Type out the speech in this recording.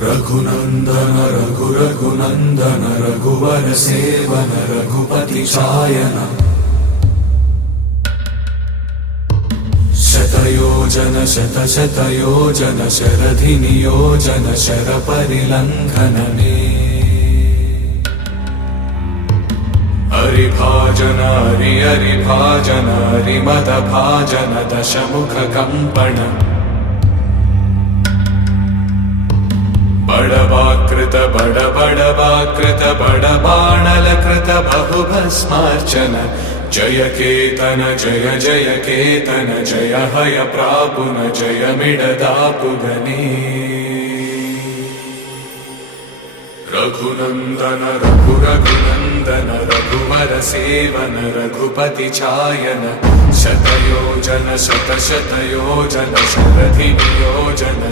रघुनंदन रघुनंदन रघुवर seven Raghupati चायन शतयोजन शतशतयोजन शरधि नियोजन sir परिलंघन हरिभाजन हरिभाजन हरिमद भाजन दशमुख कंपन बड़वाकृत बड़वाकृत बड़बाणलकृत बहुभस्मार्चन जय केतन जय जय केतन जय हय प्रापुन जय मिडदापुगने रघुनंदन रघुनंदन रघुवर सेवन रघुपति चायन शतयोजन शतशतयोजन शरधि नियोजन